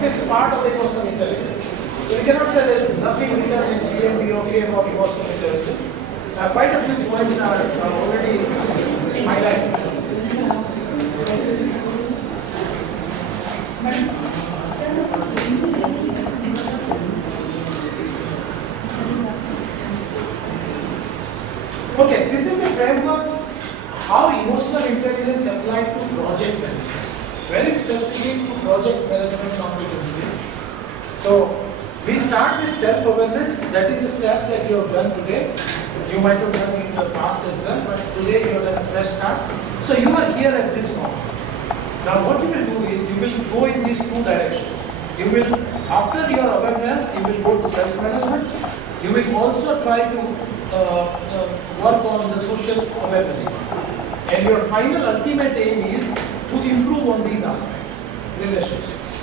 It's part of emotional intelligence. So we cannot say there is nothing written in PMBOK about emotional intelligence. Quite a few points are already highlighted. Okay, this is the framework how emotional intelligence applied to project managers. Very specific to project management competencies. So we start with self-awareness. That is a step that you have done today. You might have done in the past as well, but today you have done a fresh start. So you are here at this moment. Now what you will do is you will go in these two directions. You will, after your awareness, you will go to self-management. You will also try to work on the social awareness part. And your final ultimate aim is to improve on these aspects, relationships.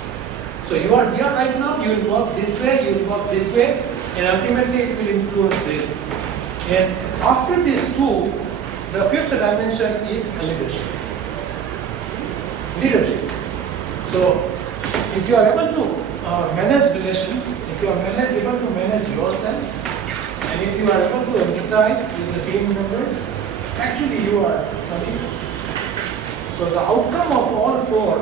So you are here right now, you will work this way, you will work this way, and ultimately it will influence this. And after these two, the fifth dimension is leadership. Leadership. So if you are able to manage relations, if you are able to manage yourself, and if you are able to empathize with the team members, actually you are a leader. So the outcome of all four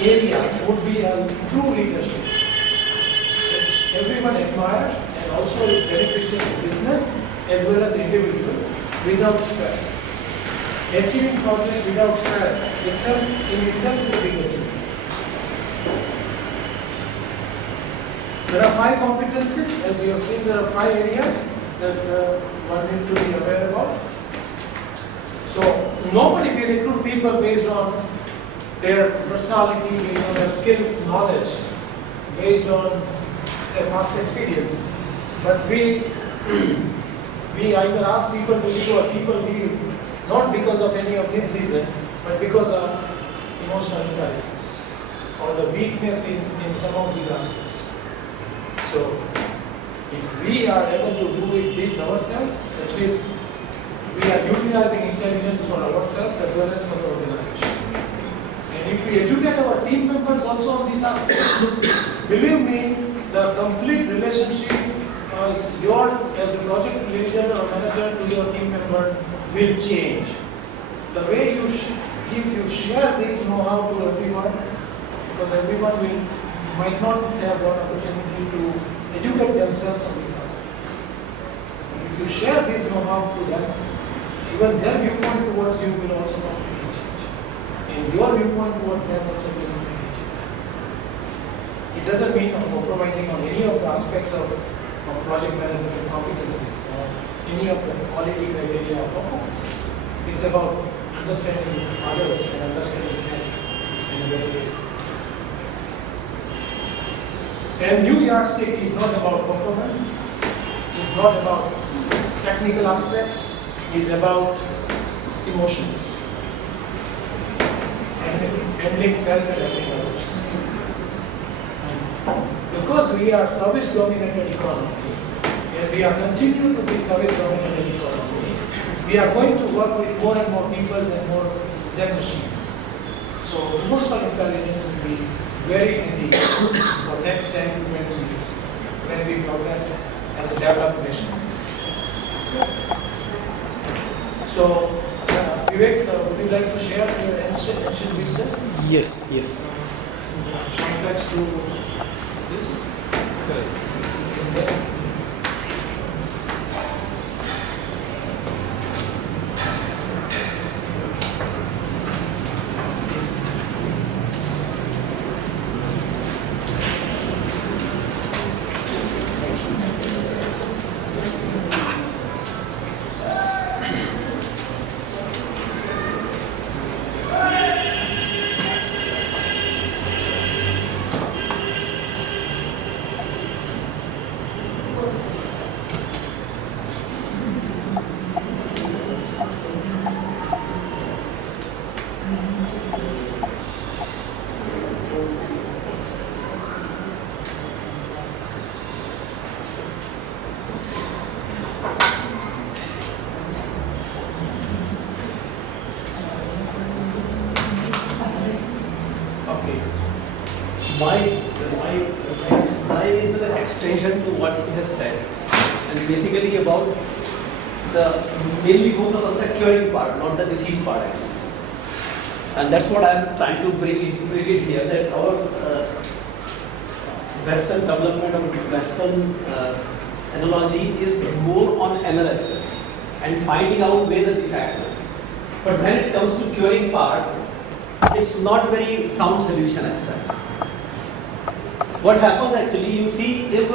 areas would be a true leadership, which everyone admires and also is beneficial to business as well as individual without stress. Achieving project without stress in itself is a big achievement. There are 5 competencies. As you have seen, there are 5 areas that one needs to be aware about. So normally we recruit people based on their personality, based on their skills, knowledge, based on their past experience. But we either ask people to leave or people leave not because of any of this reason, but because of emotional intelligence or the weakness in some of these aspects. So if we are able to do this ourselves, at least we are utilizing intelligence for ourselves as well as for the organization. And if we educate our team members also on these aspects, believe me, the complete relationship as a project leader or manager to your team member will change. The way if you share this know-how to everyone, because everyone might not have got opportunity to educate themselves on these aspects. If you share this know-how to them, even their viewpoint towards you will also completely change. And your viewpoint towards them also will completely change. It doesn't mean compromising on any of the aspects of project management competencies or any of the quality criteria of performance. It's about understanding others and understanding self in a better way. And new yardstick is not about performance, it's not about technical aspects, it's about emotions. Handling self and handling others. Because we are service-dominated economy, and we are continuing to be service-dominated economy, we are going to work with more and more people than machines. So emotional intelligence will be very handy for next 10 to 20 years when we progress as a developed nation. So, Vivek, would you like to share your ancient wisdom? Yes, yes. Context to this? My is the extension to what he has said, and basically about the mainly focus on the curing part, not the disease part actually. And that's what I'm trying to bring it here, that our Western development or Western analogy is more on analysis and finding out where the defect is. But when it comes to curing part, it's not very sound solution as such. What happens actually, you see, if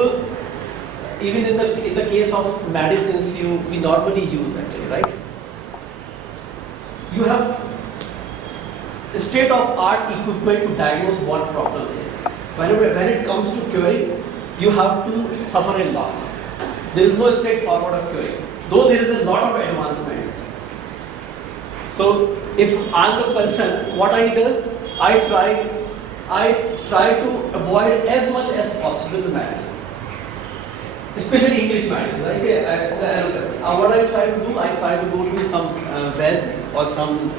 even in the case of medicines we normally use actually, right? You have state-of-art equipment to diagnose what problem is. When it comes to curing, you have to suffer a lot. There is no straightforward of curing, though there is a lot of advancement. So if I'm the person, what I do is I try to avoid as much as possible the medicine, especially English medicine. I say what I try to do, I try to go to some vet or some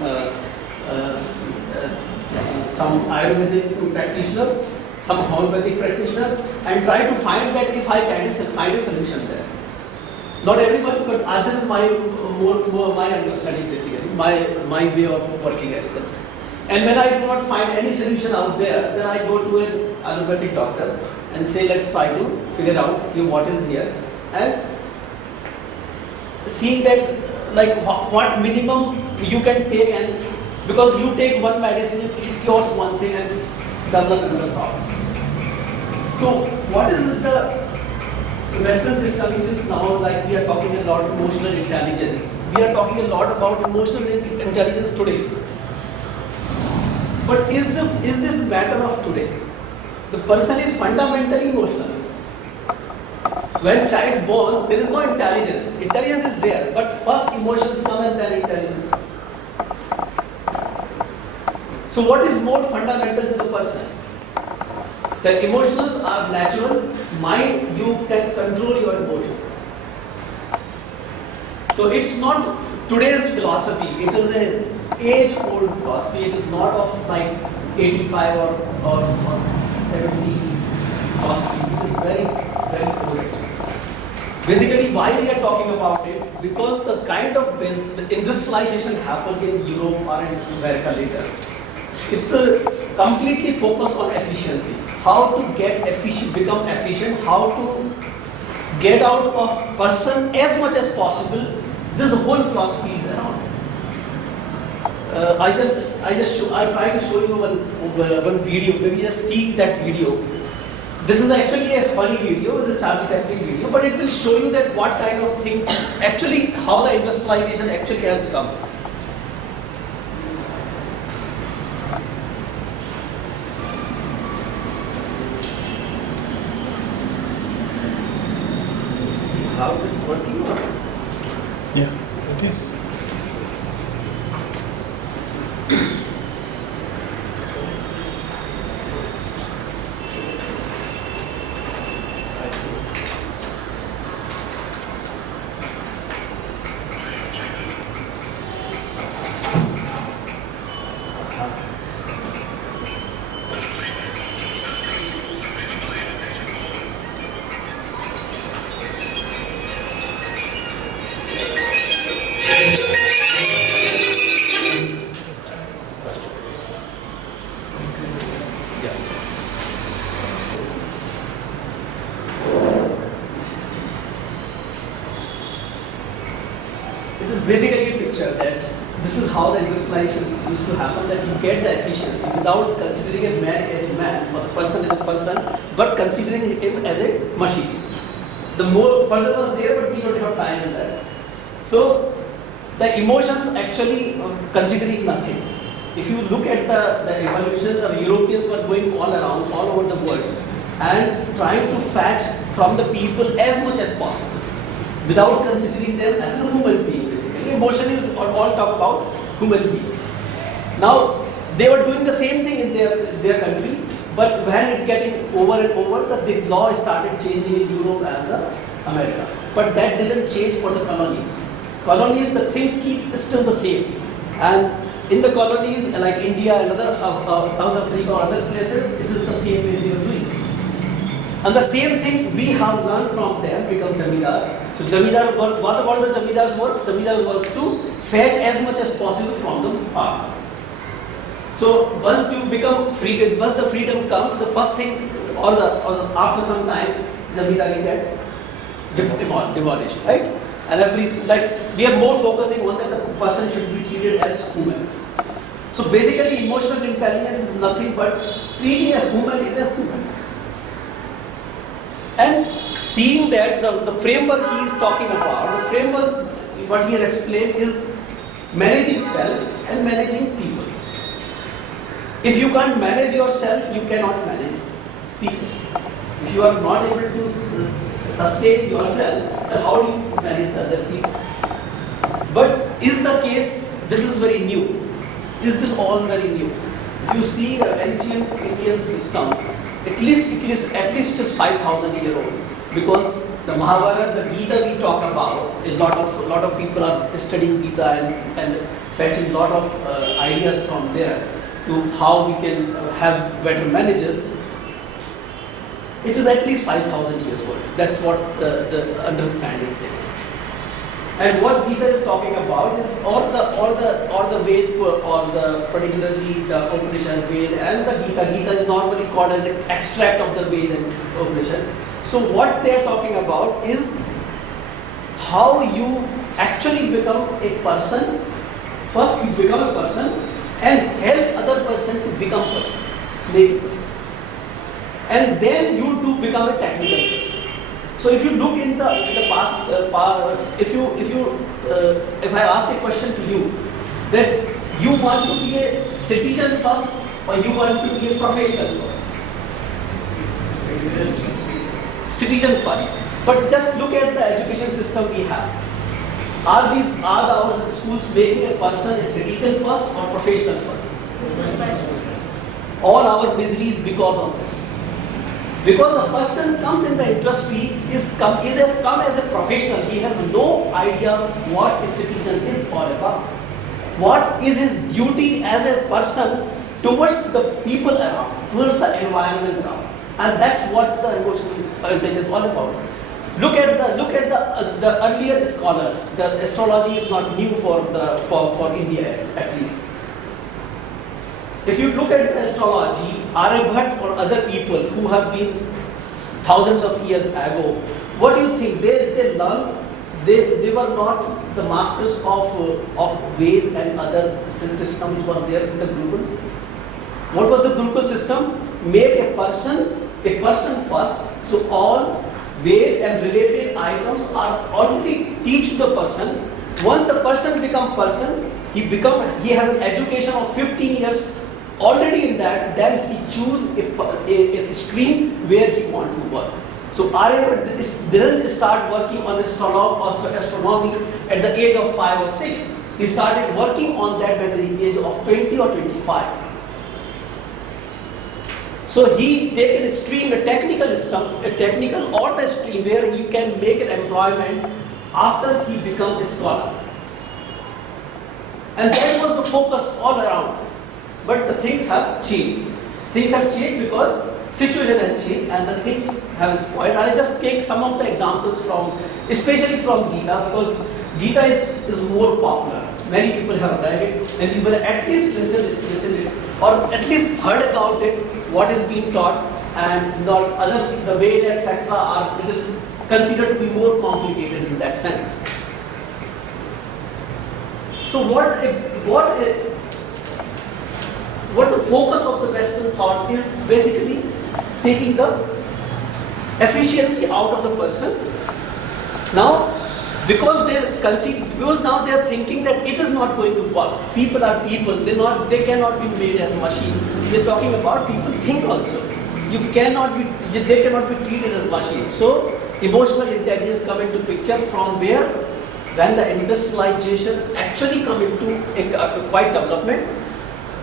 Ayurvedic practitioner, some homeopathic practitioner, and try to find that if I can find a solution there. Not everybody, but this is my more my understanding basically, my way of working as such. And when I do not find any solution out there, then I go to an allopathic doctor and say, let's try to figure out what is here, and seeing that like what minimum you can take, and because you take one medicine, it cures one thing and develop another problem. So what is the Western system, which is now like we are talking a lot emotional intelligence. We are talking a lot about emotional intelligence today. But is this matter of today? The person is fundamentally emotional. When child born, there is no intelligence. Intelligence is there, but first emotions come and then intelligence. So what is more fundamental to the person? The emotions are natural. Mind, you can control your emotions. So it's not today's philosophy. It is an age-old philosophy. It is not of like 85 or 70s philosophy. It is very, very old. Basically, why we are talking about it? Because the kind of industrialization happened in Europe or in America later. It's a completely focused on efficiency. How to get efficient, become efficient, how to get out of person as much as possible. This whole philosophy is around. I try to show you one video. Maybe just see that video. This is actually a funny video. This is Charlie Chaplin video, but it will show you that what kind of thing actually, how the industrialization actually has come. How this is working? Yeah, it is. It is basically a picture that this is how the industrialization used to happen, that you get the efficiency without considering a man as a man or the person as a person, but considering him as a machine. The more further was there, but we don't have time in that. So the emotions actually considering nothing. If you look at the evolution, the Europeans were going all around, all over the world, and trying to fetch from the people as much as possible, without considering them as a human being. Basically, emotion is all talk about human being. Now they were doing the same thing in their country, but when it getting over and over, the law started changing in Europe and America. But that didn't change for the colonies. Colonies, the things keep still the same, and in the colonies like India and other South Africa or other places, it is the same way they are doing. And the same thing we have learned from them become Jamidar. So Jamidar work, what is the Jamidar's work? Jamidar work to fetch as much as possible from the farm. So once you become free, once the freedom comes, the first thing or the after some time, Jamidar will get demolished, right? And we are more focusing on that the person should be treated as human. So basically, emotional intelligence is nothing but treating a human as a human. And seeing that the framework he is talking about, the framework what he has explained is managing self and managing people. If you can't manage yourself, you cannot manage people. If you are not able to sustain yourself, then how do you manage other people? But is the case, this is very new. Is this all very new? If you see the ancient Indian system, at least it is 5,000 years old, because the Mahabharata, the Gita we talk about, a lot of people are studying Gita and fetching a lot of ideas from there to how we can have better managers. It is at least 5,000 years old. That's what the understanding is. And what Gita is talking about is or the Ved or the particularly the Upanishad Ved and the Gita. Gita is normally called as an extract of the Ved and Upanishad. So what they are talking about is how you actually become a person. First you become a person and help other person to become person, make a person. And then you do become a technical person. So if you look in the past, if I ask a question to you, that you want to be a citizen first or you want to be a professional first? Citizen first. But just look at the education system we have. Are our schools making a person a citizen first or professional first? All our misery is because of this. Because a person comes in the industry, come as a professional, he has no idea what a citizen is all about. What is his duty as a person towards the people around, towards the environment around. And that's what the emotional intelligence is all about. Look at the earlier scholars. The astrology is not new for India at least. If you look at astrology, Aryabhat or other people who have been thousands of years ago, what do you think? They learned, they were not the masters of Ved and other system which was there in the Gurukul. What was the Gurukul system? Make a person first. So all Ved and related items are already teach the person. Once the person become person, he has an education of 15 years. Already in that, then he choose a stream where he want to work. So Aryabhat didn't start working on astronomy at the age of 5 or 6. He started working on that at the age of 20 or 25. So he taken a stream, a technical or the stream where he can make an employment after he become a scholar. And that was the focus all around. But the things have changed. Things have changed because situation has changed and the things have spoiled. I'll just take some of the examples especially from Gita, because Gita is more popular. Many people have read it and people at least listen it or at least heard about it, what is being taught, and the way that etc. are considered to be more complicated in that sense. So what the focus of the Western thought is basically taking the efficiency out of the person. Now, because now they are thinking that it is not going to work. People are people. They cannot be made as machine. We are talking about people think also. They cannot be treated as machines. So emotional intelligence come into picture from where when the industrialization actually come into a quite development.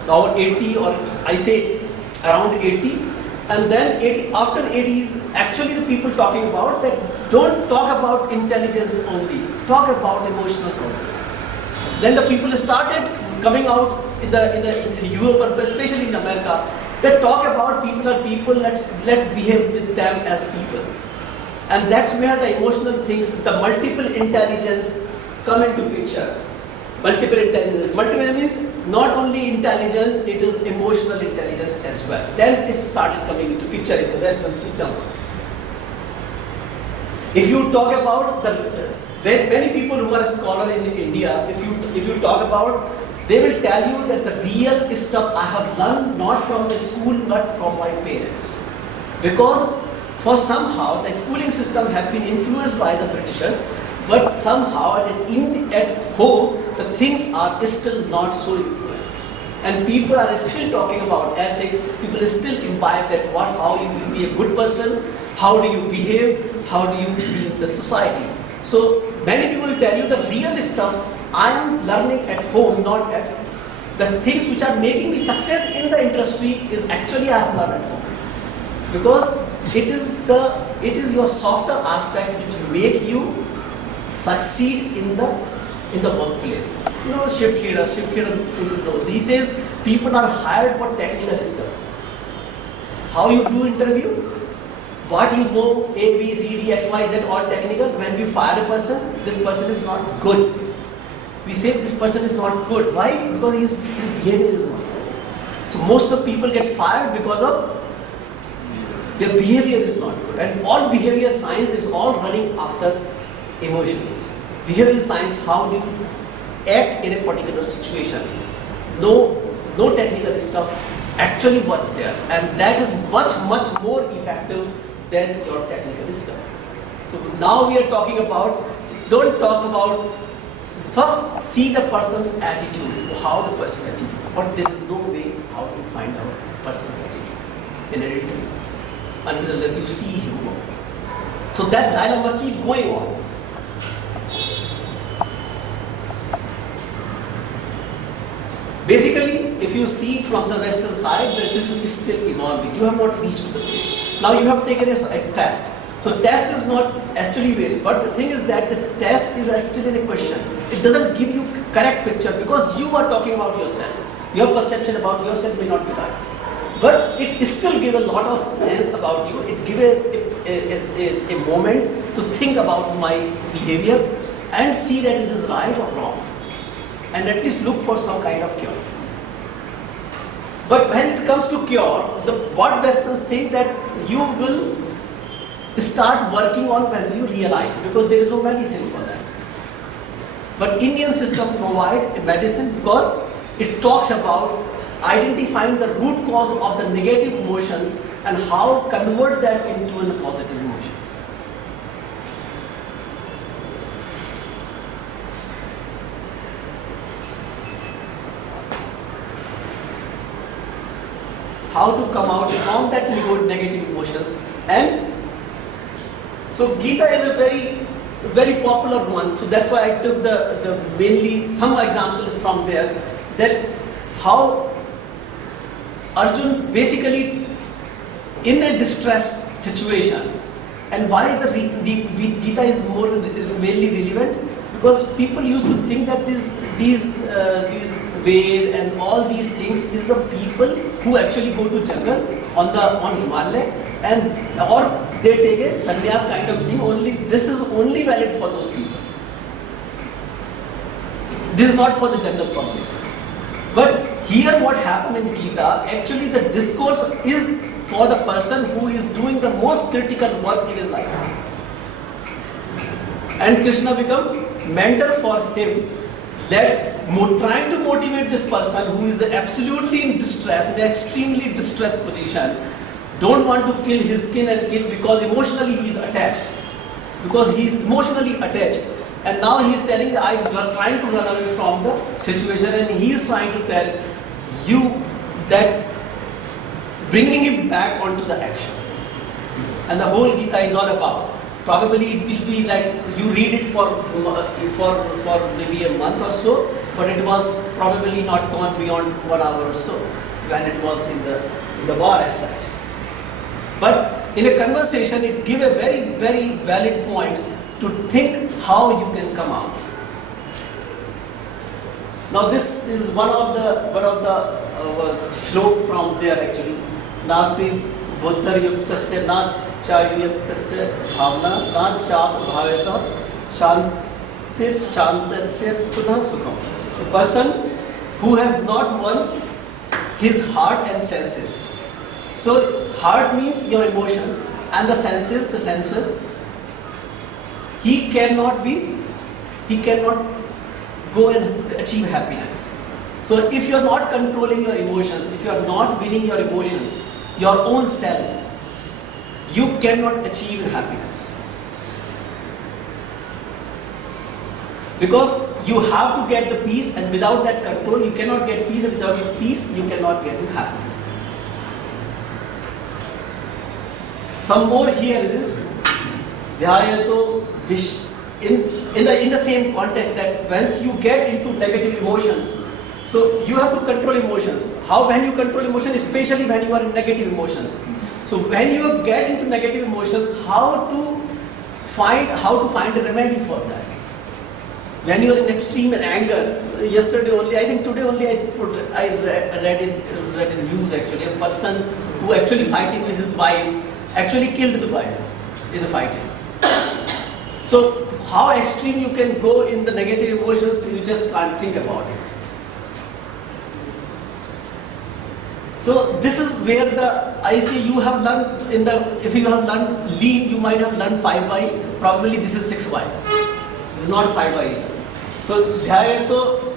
Now 80 or I say around 80, and then after 80 is actually the people talking about that don't talk about intelligence only, talk about emotions only. Then the people started coming out in Europe, especially in America, They talk about people are people, let's behave with them as people. And that's where the emotional things, the multiple intelligence come into picture. Multiple intelligence. Multiple means not only intelligence, it is emotional intelligence as well. Then it started coming into picture in the Western system. If you talk about many people who are scholar in India, if you talk about, they will tell you that the real stuff I have learned not from the school but from my parents. Because for somehow the schooling system have been influenced by the Britishers, but somehow at home the things are still not so influenced. And people are still talking about ethics, people still imbibe that how you will be a good person, how do you behave, how do you be in the society. So many people will tell you the real stuff I am learning at home, not at the things which are making me success in the industry is actually I have learned at home. Because it is your softer aspect which make you succeed in the workplace. You know, Shiv Khera knows. He says people are hired for technical stuff. How you do interview? What you know, A, B, C, D, X, Y, Z, all technical. When we fire a person, this person is not good. We say this person is not good. Why? Because his behavior is not good. So most of the people get fired because of their behavior is not good. And all behavior science is all running after emotions. Behavioral science, how do you act in a particular situation. No technical stuff actually work there. And that is much more effective than your technical stuff. So now we are talking about, don't talk about, first see the person's attitude, how the person attitude. But there is no way how to find out person's attitude in an interview unless you see him working. So that dilemma keep going on. Basically, if you see from the Western side, that this is still evolving. You have not reached the place. Now you have taken a test. So test is not actually waste, but the thing is that this test is still in a question. It doesn't give you correct picture because you are talking about yourself. Your perception about yourself may not be right. But it still gives a lot of sense about you. It gives a moment to think about my behavior and see that it is right or wrong. And at least look for some kind of cure. But when it comes to cure, what Westerns think that you will start working on once you realize, because there is no medicine for that. But Indian system provide a medicine because it talks about identifying the root cause of the negative emotions and how convert that into a positive emotions. How to come out from that negative emotions. And so Gita is a very popular one. So that's why I took the mainly some examples from there, that how Arjun basically in a distress situation, and why the Gita is more mainly relevant, because people used to think that these Ved and all these things is the people who actually go to jungle on Himalaya, and or they take a sannyas kind of thing. Only this is only valid for those people. This is not for the general public. But here what happened in Gita, actually the discourse is for the person who is doing the most critical work in his life. And Krishna become mentor for him, trying to motivate this person who is absolutely in distress, in an extremely distressed position, don't want to kill his skin and kill because emotionally he is attached. Because he is emotionally attached. And now he is telling that I am trying to run away from the situation, and he is trying to tell you that bringing him back onto the action. And the whole Gita is all about. Probably it will be like you read it for maybe a month or so, but it was probably not gone beyond 1 hour or so when it was in the war as such. But in a conversation, it gives a very valid point to think how you can come out. Now this is one of the shlok from there actually. नास्ति बुद्धर्युक्तस्य न चायुक्तस्य भावना न चापभावितः शांतिर शांतस्य पुनः सुखम. A person who has not won his heart and senses. So heart means your emotions, and the senses. He cannot go and achieve happiness. So if you are not controlling your emotions, if you are not winning your emotions, your own self, you cannot achieve happiness. Because you have to get the peace, and without that control you cannot get peace, and without your peace you cannot get happiness. Some more here is Dhyayato Vish. In the same context, that once you get into negative emotions, so you have to control emotions. How? When you control emotions, especially when you are in negative emotions. So when you get into negative emotions, how to find a remedy for that? When you are in extreme anger, yesterday only, I think today only, I read in news actually, a person who actually fighting with his wife actually killed the wife in the fighting. So how extreme you can go in the negative emotions, you just can't think about it. So this is where I say you have learned if you have learned lean, you might have learned 5Y, probably this is 6Y. This is not 5Y. So Dhyayato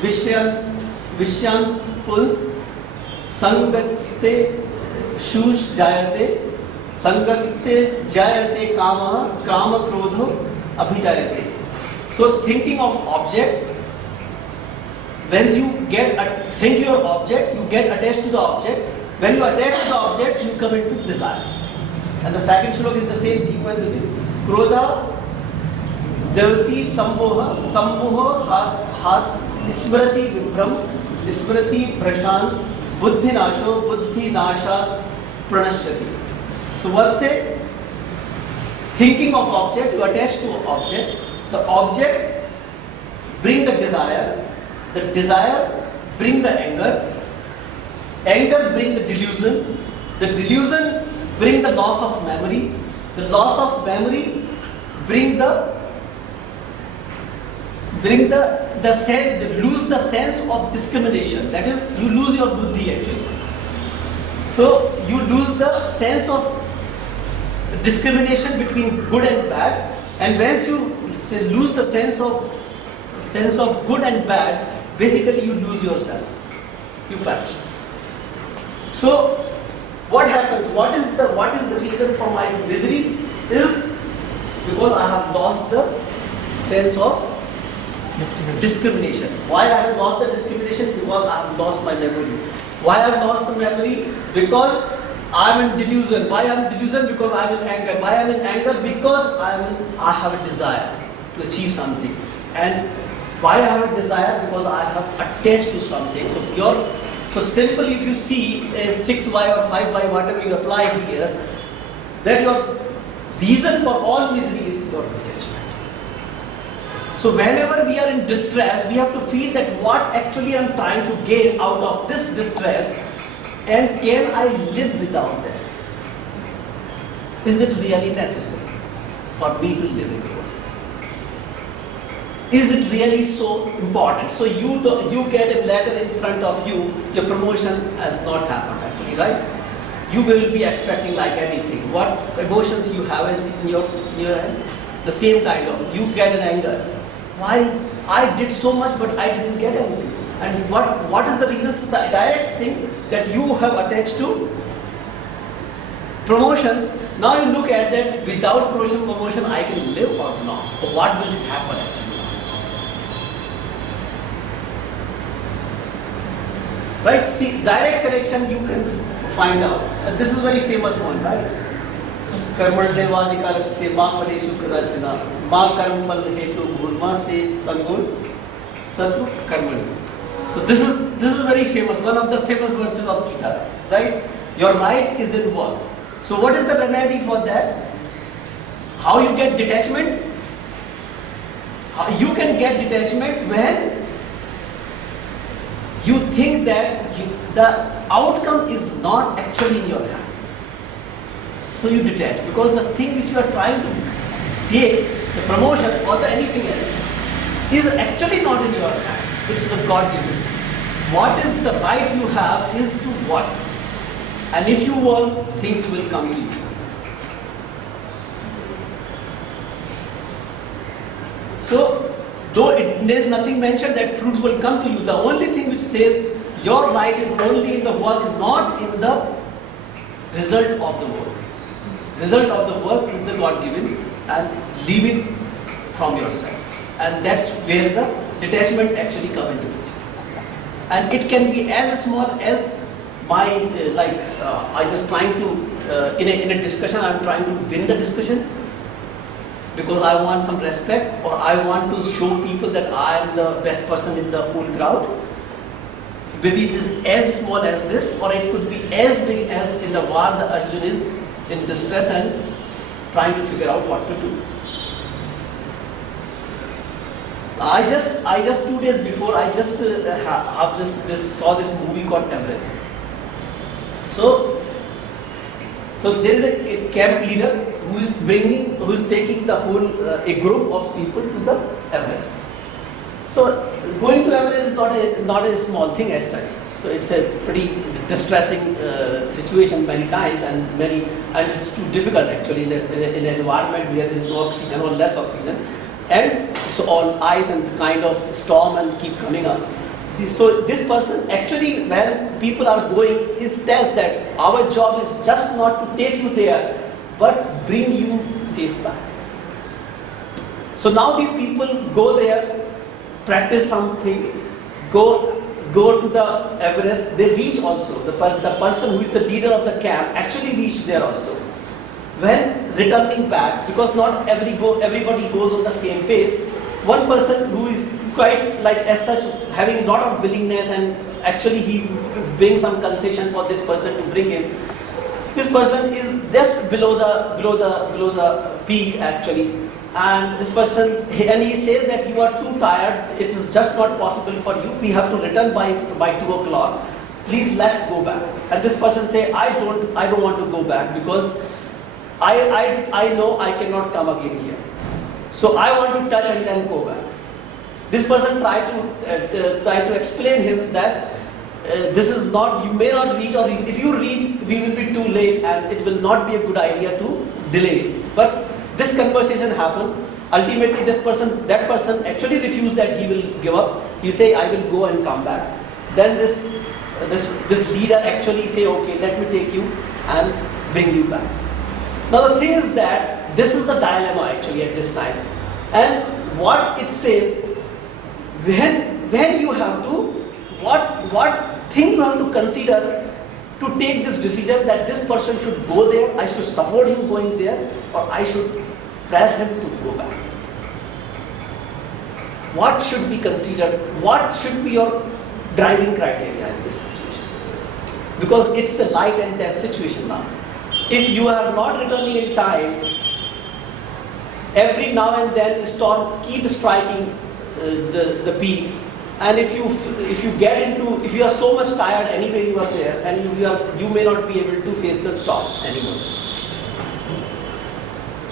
Vishyan Puls Sangaste Shush Jayate Sangaste Jayate Kama Kama Krodho Abhijayate. So thinking of object, when you think your object, you get attached to the object. When you attach to the object, you come into desire. And the second shlok is the same sequence with it. Krodha Devati Sammoha Has Smriti Vibhram Smriti Prashant Buddhi Nasha Pranaschati. So what say? Thinking of object, you attach to object. The object bring the desire bring the anger bring the delusion bring the loss of memory, the loss of memory bring lose the sense of discrimination. That is, you lose your buddhi actually. So you lose the sense of discrimination between good and bad, and once you lose the sense of good and bad, basically you lose yourself, you perish. So what happens? What is the reason for my misery? Is because I have lost the sense of discrimination. Why I have lost the discrimination? Because I have lost my memory. Why I have lost the memory? Because I am in delusion. Why I am in delusion? Because I am in anger. Why I am in anger? Because I have a desire to achieve something. And why I have a desire? Because I have attached to something. So simply, if you see a 6Y or 5Y, whatever you apply here, that your reason for all misery is your attachment. So whenever we are in distress, we have to feel that what actually I am trying to gain out of this distress, and can I live without that? Is it really necessary for me to live in it? Is it really so important? So you get a letter in front of you, your promotion has not happened actually, right? You will be expecting like anything. What emotions you have in your hand? The same kind of. You get an anger. Why? I did so much but I didn't get anything. And what is the reason? The direct thing that you have attached to promotions. Now you look at that, without promotion I can live or not. But what will happen actually? Right? See, direct connection you can find out. This is very famous one, right? Karmadevadikalaste ma phaleshu kadachana ma karm phal hetu bhurma se tangur satru karmani. So this is very famous, one of the famous verses of Gita, right? Your right is in work. So what is the remedy for that? How you get detachment? You can get detachment when you think that the outcome is not actually in your hand. So you detach, because the thing which you are trying to take, the promotion or the anything else, is actually not in your hand. It's the God given. What is the right you have is to what? And if you want, things will come to you. So, though there is nothing mentioned that fruits will come to you, the only thing which says your right is only in the work, not in the result of the work. Result of the work is the God given, and leave it from yourself. And that's where the detachment actually comes into picture. And it can be as small as my, I just trying to, in a discussion, I'm trying to win the discussion because I want some respect, or I want to show people that I am the best person in the whole crowd. Maybe it is as small as this, or it could be as big as in the war the Arjun is in distress and trying to figure out what to do. I just 2 days before, I just saw this movie called Everest. So there is a camp leader who is taking the whole a group of people to the Everest. So going to Everest is not a small thing as such. So it's a pretty distressing situation many times, and it's too difficult actually in an environment where there is no oxygen or less oxygen, and it's all ice and kind of storm and keep coming up. So this person actually, when people are going, tells that our job is just not to take you there, but bring you safe back. So now these people go there, practice something, go to the Everest. They reach also. The person who is the leader of the camp actually reached there also. When returning back, because not everybody goes on the same pace, one person who is quite like as such having a lot of willingness, and actually he brings some concession for this person to bring him. This person is just below the peak actually, and this person, and he says that you are too tired, it is just not possible for you, we have to return by 2 o'clock, please let's go back. And this person say, I don't want to go back, because I know I cannot come again here, so I want to touch and then go back. This person tried to explain him that this is not, you may not reach, or if you reach, we will be too late, and it will not be a good idea to delay it. But this conversation happened. Ultimately, that person actually refused that he will give up. He say, I will go and come back. Then this leader actually say, okay, let me take you and bring you back. Now the thing is that this is the dilemma actually at this time, and what it says, when you have to, what thing you have to consider to take this decision that this person should go there, I should support him going there, or I should press him to go back. What should be considered? What should be your driving criteria in this situation? Because it's a life and death situation now. If you are not returning in time, every now and then storm keep striking the peak, and if you are so much tired anyway you are there, and you may not be able to face the storm anymore.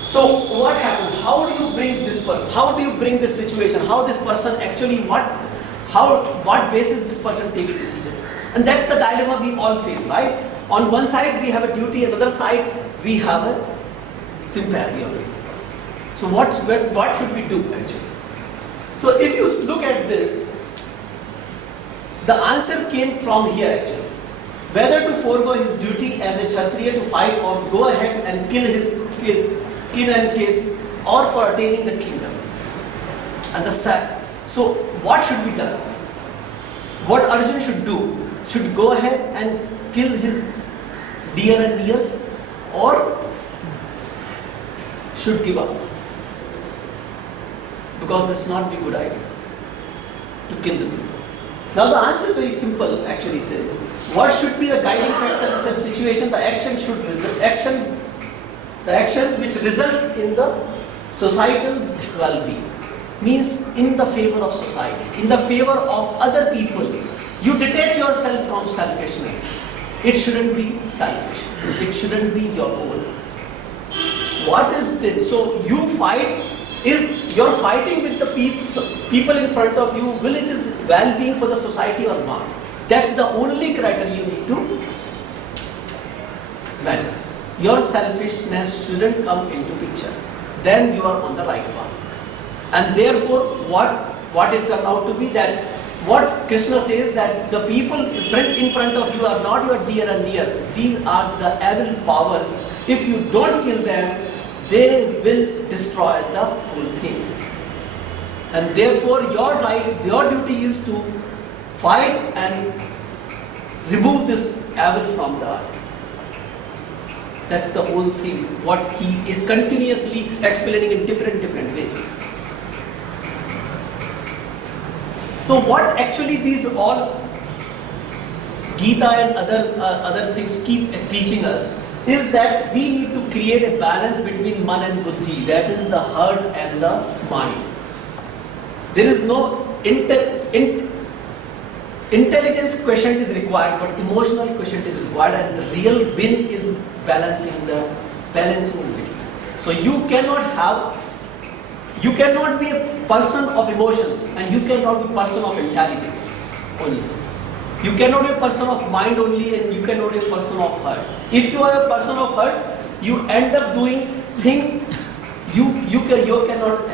So what happens? How do you bring this person? How do you bring this situation? How this person actually, what basis this person take a decision? And that's the dilemma we all face, right? On one side we have a duty, another side we have a sympathy on the person. So what should we do actually? So if you look at this, the answer came from here actually. Whether to forego his duty as a Kshatriya to fight, or go ahead and kill his kin and kids, or for attaining the kingdom. And so what should be done? What Arjun should do? Should go ahead and kill his dear and dears, or should give up? Because this not be a good idea to kill the people. Now the answer is very simple actually. What should be the guiding factor in such situation? The action which result in the societal well-being, means in the favor of society, in the favor of other people You detach yourself from selfishness. It shouldn't be selfish. It shouldn't be your goal. What is this? So you fight, is you're fighting with the people in front of you, will it is well-being for the society or not? That's the only criteria you need to measure. Your selfishness shouldn't come into picture. Then you are on the right path. And therefore, what it turned out to be that what Krishna says that the people in front of you are not your dear and near. These are the evil powers. If you don't kill them, they will destroy the whole thing. And therefore, your duty is to fight and remove this evil from the earth. That's the whole thing. What he is continuously explaining in different ways. So what actually these all Gita and other things keep teaching us is that we need to create a balance between man and buddhi, that is the heart and the mind. There is no intelligence quotient is required, but emotional quotient is required, and the real win is balancing between. So you cannot be a person of emotions and you cannot be a person of intelligence only. You cannot be a person of mind only and you cannot be a person of heart. If you are a person of heart, you end up doing things you cannot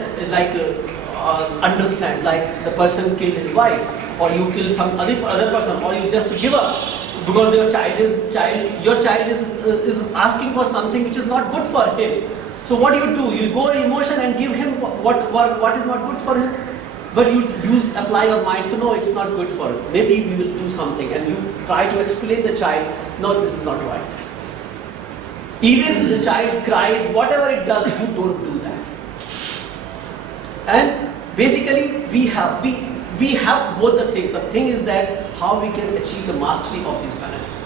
understand, like the person killed his wife, or you kill some other person, or you just give up because your child is asking for something which is not good for him. So what do? You go emotion and give him what is not good for him. But you apply your mind, so no, it's not good for him. Maybe we will do something, and you try to explain the child, no, this is not right. Even the child cries, whatever it does, you don't do that. And basically, we have both the things. The thing is that how we can achieve the mastery of this balance.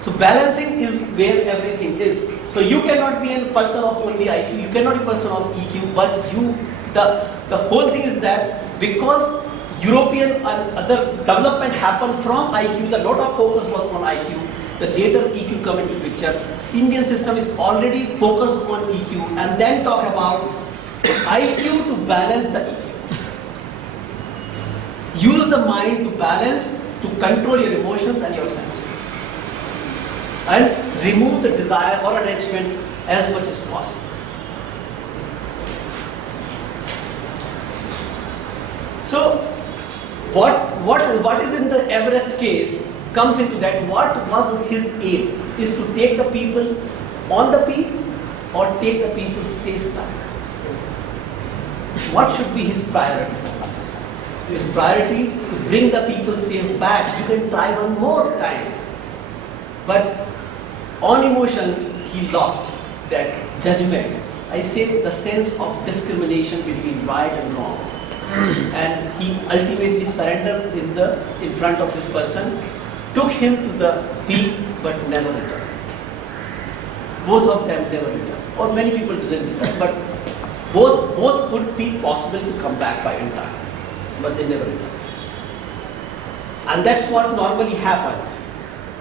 So balancing is where everything is. So you cannot be a person of only IQ, you cannot be a person of EQ, but the whole thing is that because European and other development happened from IQ, the lot of focus was on IQ, the later EQ come into picture. Indian system is already focused on EQ and then talk about IQ to balance the EQ. Use the mind to balance, to control your emotions and your senses. And remove the desire or attachment as much as possible. So, what is in the Everest case comes into that. What was his aim? Is to take the people on the peak or take the people safe back? What should be his priority? His priority to bring the people safe back. You can try one more time. But on emotions, he lost that judgment. I say the sense of discrimination between right and wrong. And he ultimately surrendered in front of this person, took him to the peak, but never returned. Both of them never returned. Or many people didn't return, but both could be possible to come back by in time, but they never returned. And that's what normally happens.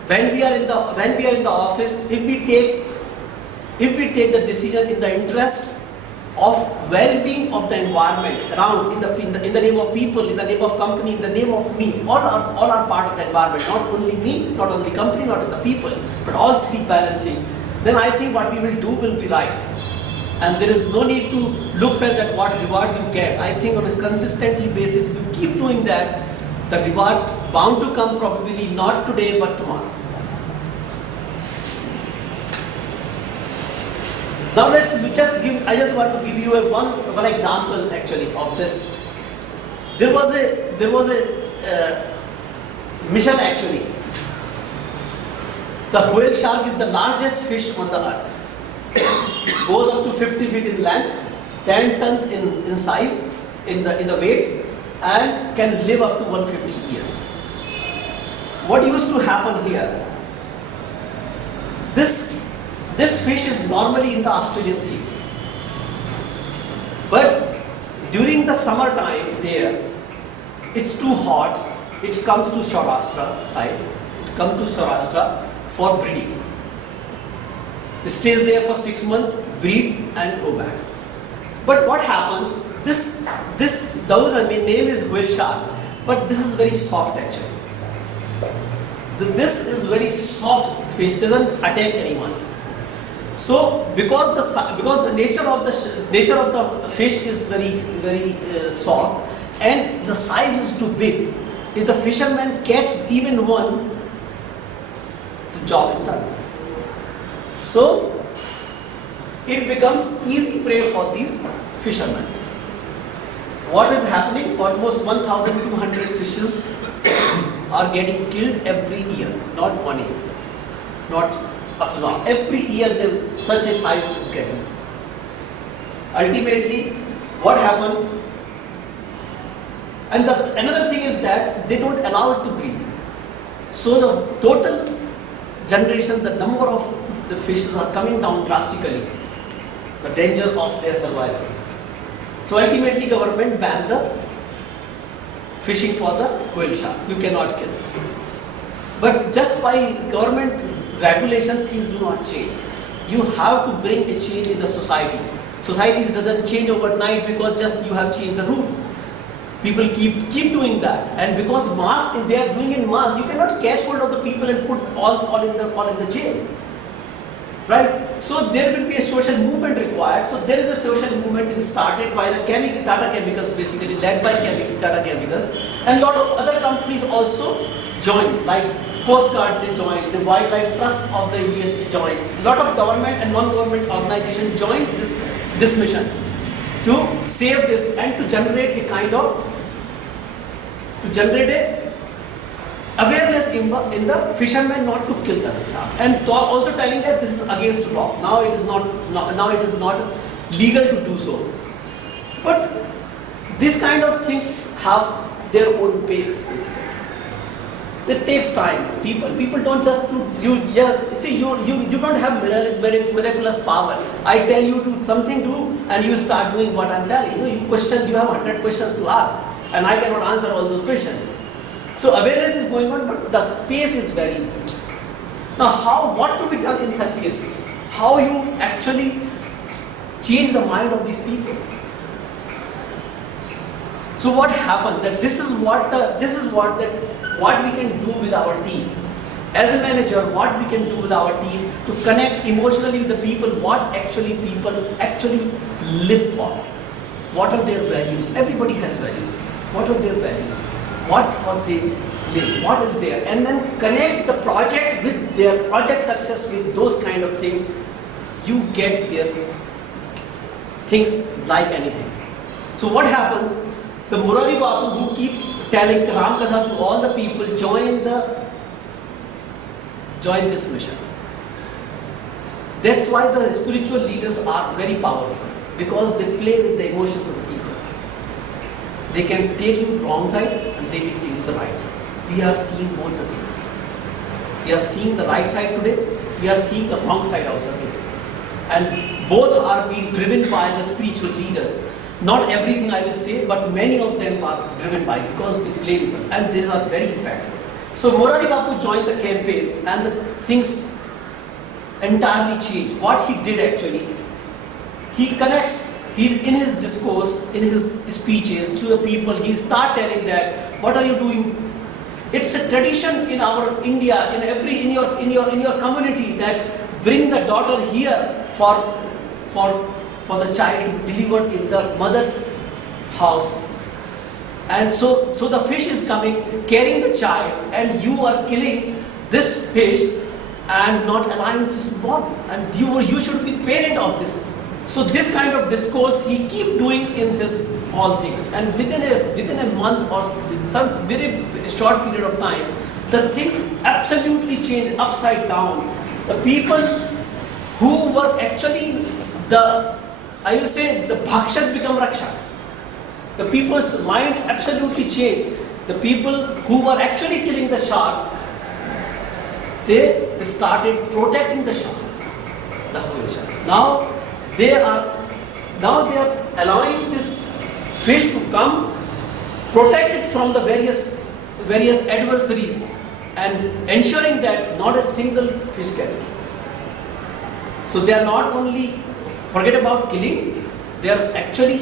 When we are in the office, if we take the decision in the interest of well-being of the environment around, in the name of people, in the name of company, in the name of me, all are part of the environment. Not only me, not only company, not only the people, but all three balancing. Then I think what we will do will be right, and there is no need to look for that what rewards you get. I think on a consistently basis, if you keep doing that, the rewards bound to come, probably not today but tomorrow. Now I just want to give you one example actually of this. There was a mission actually. The whale shark is the largest fish on the earth. Goes up to 50 feet in length, 10 tons in size, in the weight, and can live up to 150 years. What used to happen here? This fish is normally in the Australian Sea. But during the summertime there, it's too hot, it comes to Saurashtra side, it comes to Saurashtra for breeding. It stays there for 6 months, breed and go back. But what happens, though the name is whale shark, but this is very soft actually. This is very soft fish, doesn't attack anyone. So because the nature of the fish is very soft and the size is too big, if the fisherman catch even one, his job is done. So it becomes easy prey for these fishermen. What is happening? Almost 1,200 fishes are getting killed every year, not 1 year. Not every year there is such a size is getting. Ultimately, what happened? And another thing is that they don't allow it to breed. So the total generation, the number of the fishes are coming down drastically. The danger of their survival. So ultimately government banned the fishing for the whale shark. You cannot kill. But just by government regulation, things do not change. You have to bring a change in the society. Society doesn't change overnight because just you have changed the rule. People keep doing that, and because they are doing in mass, you cannot catch hold of the people and put all in the jail. Right? So there will be a social movement required. So there is a social movement started by the Tata Chemicals, basically led by Tata Chemicals, and a lot of other companies also joined, like Coast Guard they joined, the Wildlife Trust of the India joined. A lot of government and non-government organizations joined this mission to save this and to generate a kind of awareness in the fishermen not to kill the shark, and also telling that this is against law. Now it is not legal to do so. But these kind of things have their own pace. Basically, it takes time. People don't just do you don't have miraculous power. I tell you to something do, and you start doing what I'm telling you. You have 100 questions to ask, and I cannot answer all those questions. So awareness is going on, but the pace is very important. Now, what to be done in such cases? How you actually change the mind of these people? So what happened? That this is what we can do with our team. As a manager, what we can do with our team to connect emotionally with the people, what actually people actually live for. What are their values? Everybody has values. What are their values? What they live, what is there, and then connect the project with their project success with those kind of things. You get their things like anything. So what happens? The Murari Bapu who keep telling Ram Katha to all the people, join this mission. That's why the spiritual leaders are very powerful, because they play with the emotions of the people. They can take you wrong side and they will take you the right side. We are seeing both the things. We are seeing the right side today. We are seeing the wrong side also today. And both are being driven by the spiritual leaders. Not everything I will say, but many of them are driven by, because they play with them, and these are very impactful. So Murari Bapu joined the campaign, and the things entirely changed. What he did actually, he connects. In his discourse, in his speeches to the people, he start telling that, what are you doing? It's a tradition in our India, in your community, that bring the daughter here for the child delivered in the mother's house. And so the fish is coming, carrying the child, and you are killing this fish and not allowing this born. And you should be the parent of this. So this kind of discourse he keep doing in his all things, and within a month or some very short period of time, the things absolutely change upside down. The people who were actually the bhakshat become rakshak. The people's mind absolutely changed. The people who were actually killing the shark, they started protecting the shark, the whole shark. Now they are allowing this fish to come protect it from the various adversaries and ensuring that not a single fish get killed. So they are not only forget about killing, they are actually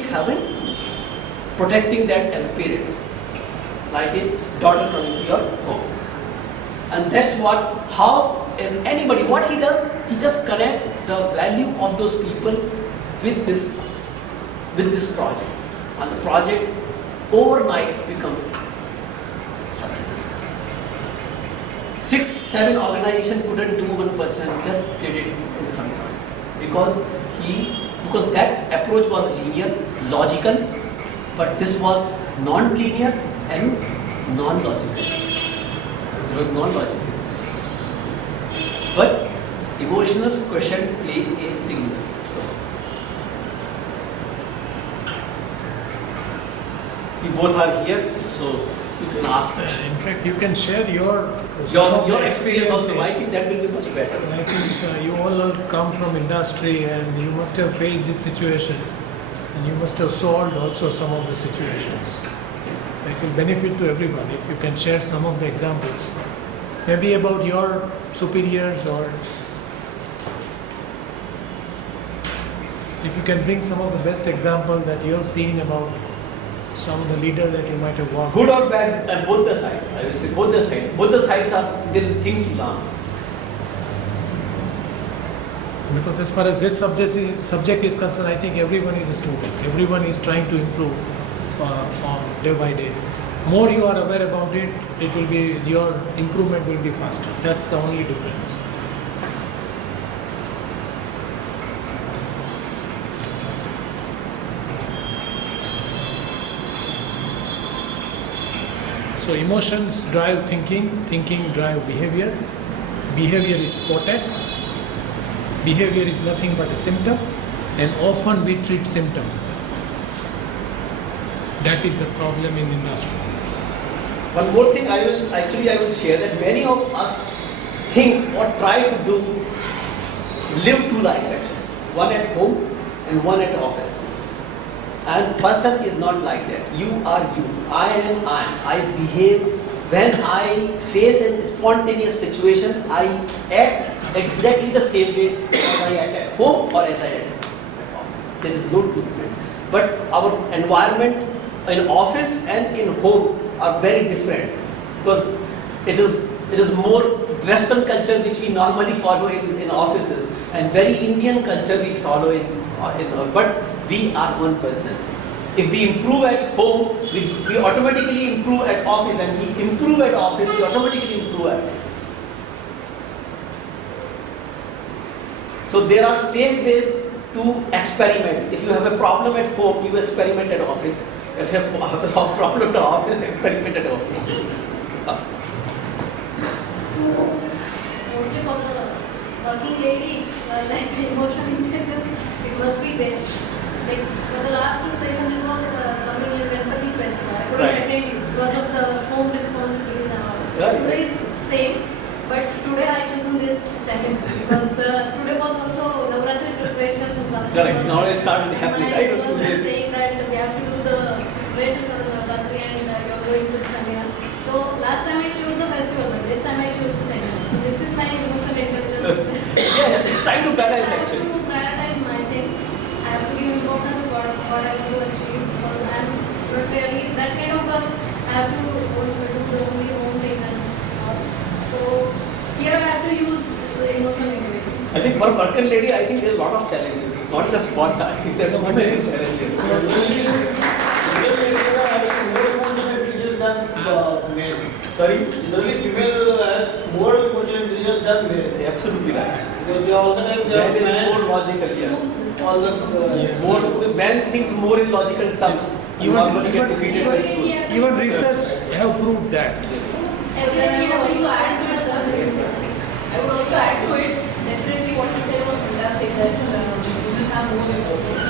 protecting that as a parent, like a daughter coming to your home. And that's how anybody, what he does, he just connect the value of those people with this project. And the project overnight become success. 6-7 organization couldn't do, one person just did it in some time. Because that approach was linear, logical, but this was non-linear and non-logical. There was non-logical in this. But emotional quotient play a significant role. We both are here, so you can ask In questions. fact, you can share your Your experience also. I think that will be much better. I think you all come from industry and you must have faced this situation and you must have solved also some of the situations. It will benefit to everyone if you can share some of the examples. Maybe about your superiors, or if you can bring some of the best example that you have seen about some of the leaders that you might have worked with. Good or bad, and both the sides. I will say both the sides. Both the sides are there are things to learn. Because as far as this subject is concerned, I think everyone is a student. Everyone is trying to improve on day by day. More you are aware about it, it will be, your improvement will be faster. That's the only difference. So emotions drive thinking, thinking drive behavior. Behavior is spotted. Behavior is nothing but a symptom, and often we treat symptom. That is the problem in industry. One more thing I will share, that many of us think or try to live two lives actually. One at home and one at office. And person is not like that. You are you. I am I. I behave. When I face a spontaneous situation, I act exactly the same way as I act at home or as I act at office. There is no difference. But our environment in office and in home are very different, because it is more Western culture which we normally follow in offices, and very Indian culture we follow but we are one person. If we improve at home, we automatically improve at office, and we improve at office, we automatically improve at home. So there are safe ways to experiment. If you have a problem at home, you experiment at office. If you have a problem at office, experiment at office. Mostly for the working ladies, like emotional intelligence, it must be there. Like for the last 2 sessions, it was coming in Ganpati festival. I couldn't Right. attend it because of the home responsibilities and all. Right. Today is same, but today I chosen this second because today was also Navratri preparation. Correct. Now I started happy, right? I was saying that we have to do the preparation for the Navratri and you're going to Samina. So last time I chose the festival, but this time I chose the second. So this is my emotional intelligence. Yeah, trying to balance I have actually. to prioritize my things. I have to give importance to what I want to achieve, because I'm not really that kind of girl. I have to do the only own thing and all. So here I have to use the emotional intelligence. I think for working lady, I think there are a lot of challenges. It's not just one. I think there are many challenges. Sorry? Generally, female has more emotional intelligence than male. Absolutely right. Because they all the time they Man are is more logical, yes. all the More, man thinks more in logical terms. Even- Normally get even- defeated very soon. Even research have proved that. Everyone we have to add to it. I would also add to it. Definitely, what he said was fantastic. That women have more importance.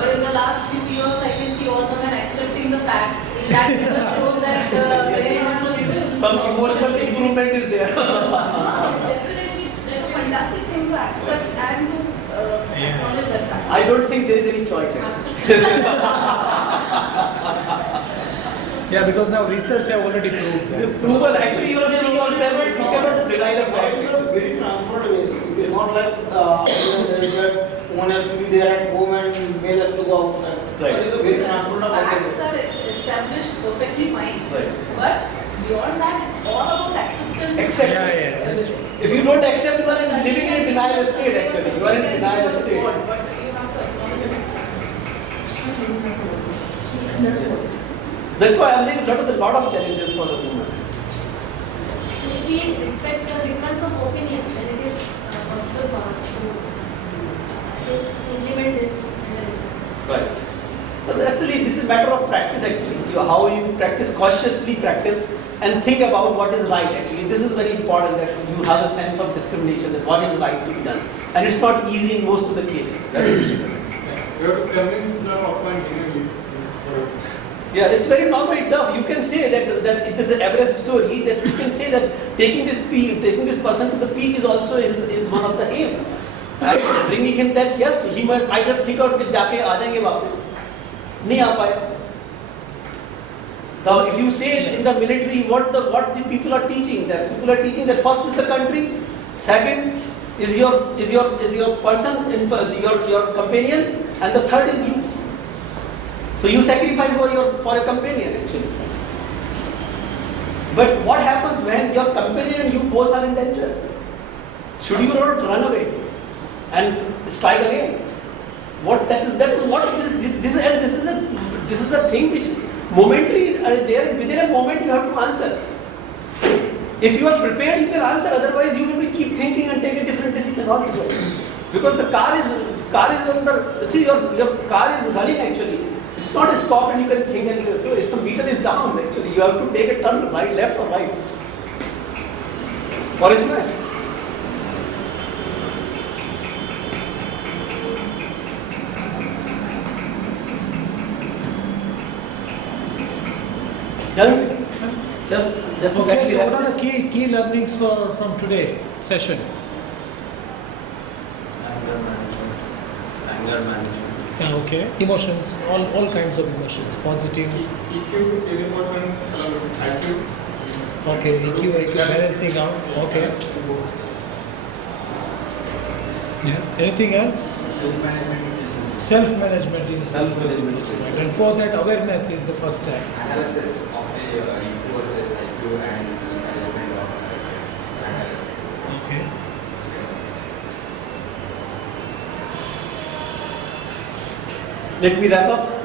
But in the last few years, I can see all the men accepting the fact that shows that they have a little. Some emotional improvement is there. Definitely, it's just a fantastic thing to accept and to acknowledge that fact. I don't think there is any choice actually. Absolutely. Yeah, because now research have already proved that. It's proven. Actually, you are saying yourself, you cannot deny the fact. It's a very transparent way. It is not like that one has to be there at home and male has to go outside. Right. It is a very transparent Facts approach. are established perfectly fine. Right. But beyond that, it's all about acceptance. Accept. Yeah, that's true. If you don't accept, you are living in a denial state actually. You are in denial state. But you have to acknowledge it. That's why I'm saying a lot of challenges for the movement. If we respect the difference of opinion, then it is possible for us to implement this. Right. But actually, this is a matter of practice actually. How you practice, cautiously practice and think about what is right actually. This is very important that you have a sense of discrimination, that what is right to be done. And it's not easy in most of the cases. Very difficult. You have to convince them upon genuinely. Yeah, it's very normally tough. You can say that it is an Everest story, that you can say that taking this person to the peak is also is one of the aim. And bringing him that, yes, he might have think out कि जाके आ जाएंगे वापस, नहीं आ पाए. Now, if you say in the military what the people are teaching, that first is the country, second is your person, your companion, and the third is you. So you sacrifice for a companion actually. But what happens when your companion and you both are in danger? Should you not run away and strike again? That is what this is a thing which momentary are there. Within a moment you have to answer. If you are prepared, you can answer. Otherwise, you will keep thinking and take a different decision altogether. Because the car is on the your car is running actually. It's not a stop and you can think and so it's a meter is down actually. You have to take a turn right, left or right. Or a smash. Done? Just Okay, get so me what are that. the key learnings from today session? Anger management. Yeah, okay. Emotions, all kinds of emotions, positive. EQ is important, IQ. Okay, EQ, balancing out. Okay. Yeah. Anything else? Self-management is Self-management is Self-management is- right. And for that, awareness is the first step. Analysis of the EQ versus IQ and self-management of analysis. Okay. Let me wrap up.